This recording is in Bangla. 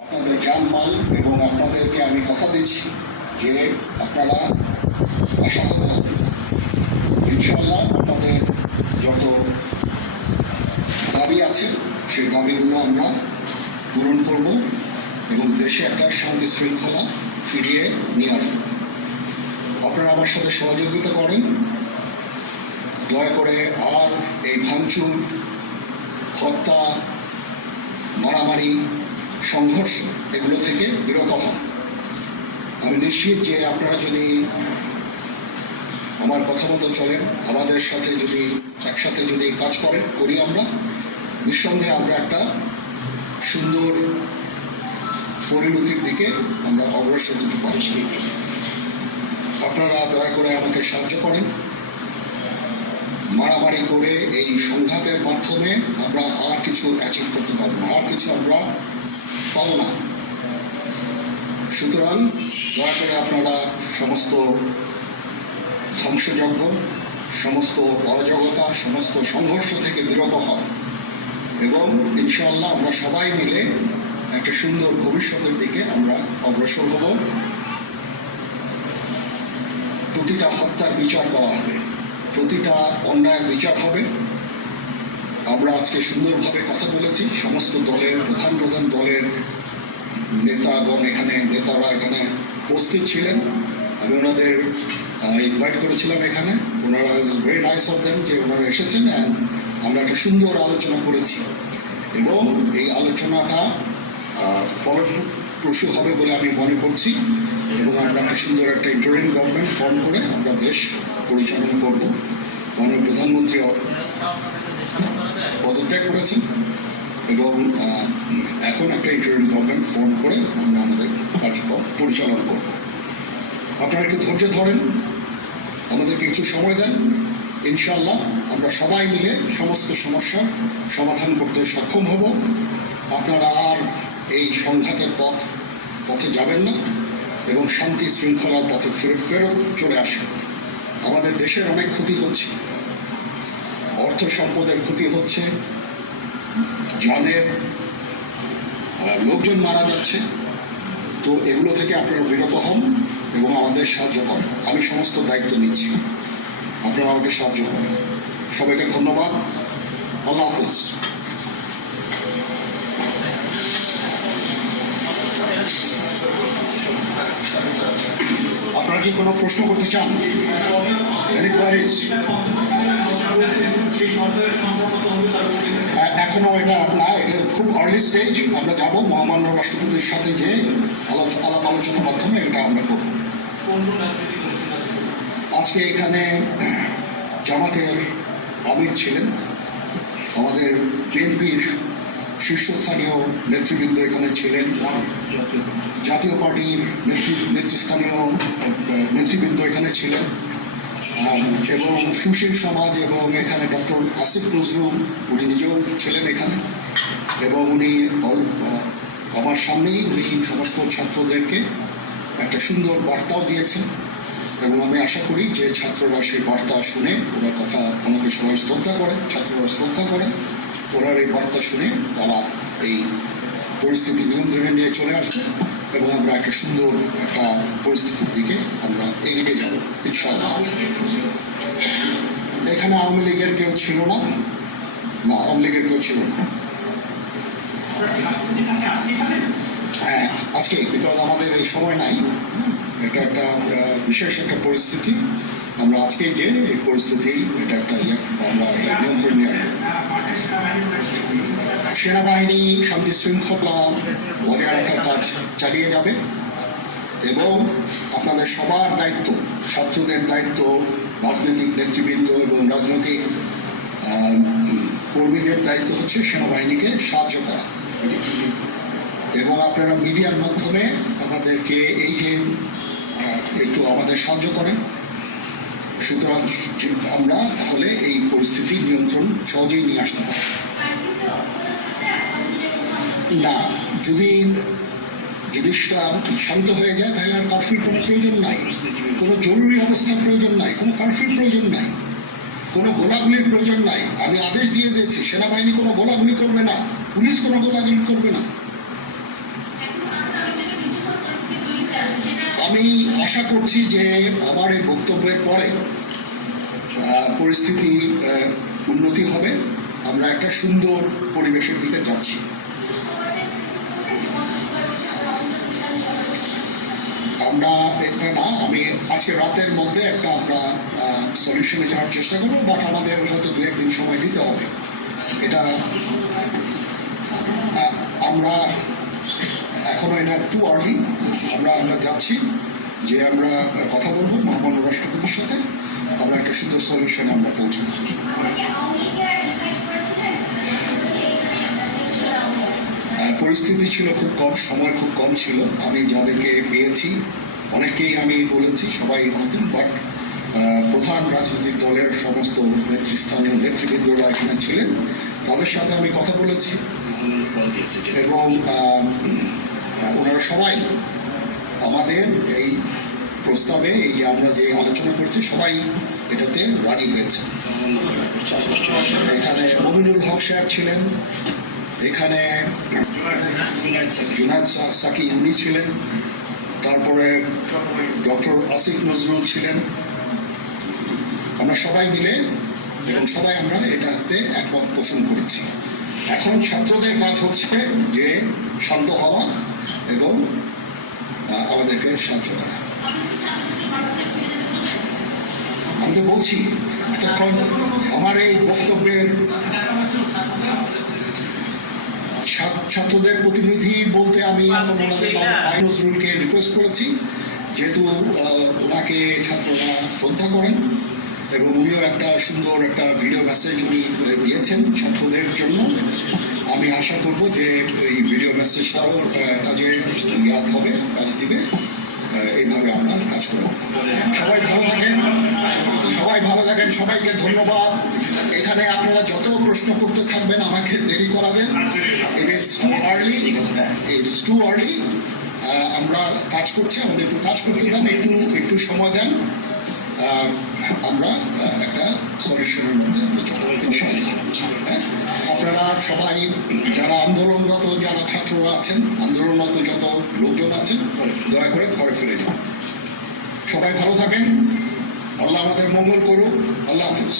আপনাদের জানমাল এবং আপনাদেরকে আমি কথা দিচ্ছি যে আপনারা আশাহত হবেন না। ইনশাল্লাহ আপনাদের যত দাবি আছে সেই দাবিগুলো আমরা পূরণ করব এবং দেশে একটা শান্তি শৃঙ্খলা ফিরিয়ে নিয়ে আসব। আপনারা আমার সাথে সহযোগিতা করেন, দয়া করে আর এই ভাঙচুর, হত্যা, মারামারি, সংঘর্ষ এগুলো থেকে বিরত হন। আমি নিশ্চিত যে আপনারা যদি আমার কথা মতো চলেন, আমাদের সাথে যদি একসাথে যদি কাজ করি আমরা, নিঃসন্দেহে আমরা একটা সুন্দর পরিণতির দিকে আমরা অগ্রসর হতে পারছি। আপনারা দয়া করে আমাকে সাহায্য করেন। মারামারি করে এই সংঘাতের মাধ্যমে আমরা আর কিছু অ্যাচিভ করতে পারবো না, আর কিছু আমরা পাবো না। সুতরাং দয়া করে আপনারা সমস্ত ধ্বংসযজ্ঞ, সমস্ত অরাজকতা, সমস্ত সংঘর্ষ থেকে বিরত হন এবং ইনশাআল্লাহ আমরা সবাই মিলে একটা সুন্দর ভবিষ্যতের দিকে আমরা অগ্রসর হব। প্রতিটা হত্যার বিচার করা হবে, প্রতিটা অন্যায়ের বিচার হবে। আমরা আজকে সুন্দরভাবে কথা বলেছি, সমস্ত দলের প্রধান দলের নেতারা এখানে উপস্থিত ছিলেন। আমি ওনাদের ইনভাইট করেছিলাম এখানে, ওনারা ভেরি নাইস অফ দেম যে ওনারা এসেছেন অ্যান্ড আমরা একটা সুন্দর আলোচনা করেছি এবং এই আলোচনাটা ফলপ্রসূ হবে বলে আমি মনে করছি এবং আমরা একটা সুন্দর একটা ইন্টারিম গভর্নমেন্ট ফর্ম করে আমরা দেশ পরিচালনা করব। মাননীয় প্রধানমন্ত্রী পদত্যাগ করেছেন এবং এখন একটা ইন্টারিম গভর্নমেন্ট ফর্ম করে আমরা আমাদের কার্যক্রম পরিচালনা করব। আপনারা একটু ধৈর্য ধরেন, আমাদেরকে কিছু সময় দেন। ইনশাআল্লাহ আমরা সবাই মিলে সমস্ত সমস্যার সমাধান করতে সক্ষম হব। আপনারা আর এই সংঘাতের পথে যাবেন না এবং শান্তি শৃঙ্খলার পথে ফেরত চলে আসেন। আমাদের দেশের অনেক ক্ষতি হচ্ছে, অর্থ সম্পদের ক্ষতি হচ্ছে, জানের লোকজন মারা যাচ্ছে। তো এগুলো থেকে আপনারা বিরত হন এবং আমাদের সাহায্য করেন। আমি সমস্ত দায়িত্ব নিচ্ছি, আপনারা আমাকে সাহায্য করেন। সবাইকে ধন্যবাদ। আল্লাহ হাফিজ। আপনারা কি কোনো প্রশ্ন করতে চান? এখনো এটা না, এটা খুব আর্লি স্টেজ। আমরা যাব মহামান্য রাষ্ট্রপতির সাথে যে আলাপ আলোচনার মাধ্যমে এটা আমরা করব। আজকে এখানে জামাতের আমির ছিলেন, আমাদের বিএনপির শীর্ষস্থানীয় নেতৃবৃন্দ এখানে ছিলেন, জাতীয় পার্টির নেতৃস্থানীয় নেতৃবৃন্দ এখানে ছিলেন এবং সুশীল সমাজ এবং এখানে ডক্টর আসিফ নজরুল উনি নিজেও ছিলেন এখানে এবং উনি আমার সামনেই উনি সমস্ত ছাত্রদেরকে একটা সুন্দর বার্তাও দিয়েছেন এবং আমি আশা করি যে ছাত্ররা সেই বার্তা শুনে ওনার কথা ওনাকে সবাই শ্রদ্ধা করে, ছাত্ররা শ্রদ্ধা করে, ওনার এই বার্তা শুনে তারা এই পরিস্থিতি নিয়ন্ত্রণে নিয়ে চলে আসবে এবং আমরা একটা সুন্দর একটা পরিস্থিতির দিকে আমরা এগিয়ে যাব ইনশাআল্লাহ। এখানে আওয়ামী লীগের কেউ ছিল না, আওয়ামী লীগের কেউ ছিল না। হ্যাঁ, আজকে বিকজ আমাদের এই সময় নাই, এটা একটা বিশেষ একটা পরিস্থিতি। আমরা আজকেই যে এই পরিস্থিতি এটা একটা আমরা নিয়ন্ত্রণ নিয়ে আসবো। সেনাবাহিনী শান্তি শৃঙ্খলা বজায় রাখার কাজ চালিয়ে যাবে এবং আপনাদের সবার দায়িত্ব, ছাত্রদের দায়িত্ব, রাজনৈতিক নেতৃবৃন্দ এবং রাজনৈতিক কর্মীদের দায়িত্ব হচ্ছে সেনাবাহিনীকে সাহায্য করা এবং আপনারা মিডিয়ার মাধ্যমে আমাদেরকে এই যে একটু আমাদের সাহায্য করেন। সুতরাং আমরা তাহলে এই পরিস্থিতি নিয়ন্ত্রণ সহজেই নিয়ে আসতে পারি। না, যদি জিনিসটা শান্ত হয়ে যায় তাহলে আর কারফিউর কোনো প্রয়োজন নাই, কোনো জরুরি অবস্থার প্রয়োজন নাই, কোনো কারফিউর প্রয়োজন নাই, কোনো গোলাগুলির প্রয়োজন নাই। আমি আদেশ দিয়ে দিয়েছি সেনাবাহিনী কোনো গোলাগুলি করবে না, পুলিশ কোনো গোলাগুলি করবে না। আমি আশা করছি যে আমার এই বক্তব্যের পরে পরিস্থিতি উন্নতি হবে, আমরা একটা সুন্দর পরিবেশের দিকে যাচ্ছি। আমরা এটা না, আমি আজকে রাতের মধ্যে একটা আমরা সলিউশনে যাওয়ার চেষ্টা করবো, বাট আমাদের হয়তো 2-1 দিন সময় দিতে হবে। এটা আমরা এখনো এটা টু আর্লি, আমরা যাচ্ছি যে আমরা কথা বলবো মহামান্য রাষ্ট্রপতির সাথে, আমরা একটা সুন্দর সলিউশনে আমরা পৌঁছাবো। পরিস্থিতি ছিল খুব কম, সময় খুব কম ছিল। আমি যাদেরকে পেয়েছি অনেকেই আমি বলেছি, সবাই হতেন, বাট প্রধান রাজনৈতিক দলের সমস্ত নেতৃস্থানীয় নেতৃবৃন্দরা এখানে ছিলেন, তাদের সাথে আমি কথা বলেছি এবং ওনারা সবাই আমাদের এই প্রস্তাবে, এই আমরা যে আলোচনা করছি, সবাই এটাতে রাজি হয়েছে। এখানে মমিনুল হক সাহেব ছিলেন, এখানে জুনায়েদ সাকি উনি ছিলেন, তারপরে ডক্টর আসিফ নজরুল ছিলেন। আমরা সবাই মিলে এবং সবাই আমরা এটাতে একমত পোষণ করেছি। এখন ছাত্রদের কাজ হচ্ছে যে শান্ত হওয়া এবং আমাদেরকে সাহায্য করা। আমি তো বলছি এতক্ষণ আমার এই বক্তব্যের ছাত্রদের প্রতিনিধি বলতে আমি ওনাদের নজরুলকে রিকোয়েস্ট করেছি, যেহেতু ওনাকে ছাত্ররা শ্রদ্ধা করেন এবং উনিও একটা সুন্দর একটা ভিডিও মেসেজ উনি দিয়েছেন ছাত্রদের জন্য। আমি আশা করব যে এই ভিডিও মেসেজটাও কাজে ইয়াদ হবে, কাজ দিবে। এইভাবে আমরা কাজ করব। সবাই ভালো থাকেন, সবাই ভালো থাকেন, সবাইকে ধন্যবাদ। এখানে আপনারা যত প্রশ্ন করতে থাকবেন আমাকে দেরি করাবেন। It's too early. আমরা কাজ করছি, আমাদের একটু কাজ করতে দেন, একটু সময় দেন, আমরা একটা সলিউশনের মধ্যে আমরা চলব ইনশাআল্লাহ। আপনারা সবাই যারা আন্দোলনরত, যারা ছাত্ররা আছেন, আন্দোলনরত যত লোকজন আছেন, দয়া করে ঘরে ফিরে যান। সবাই ভালো থাকেন, আল্লাহ আমাদের মঙ্গল করুক। আল্লাহ হাফিজ।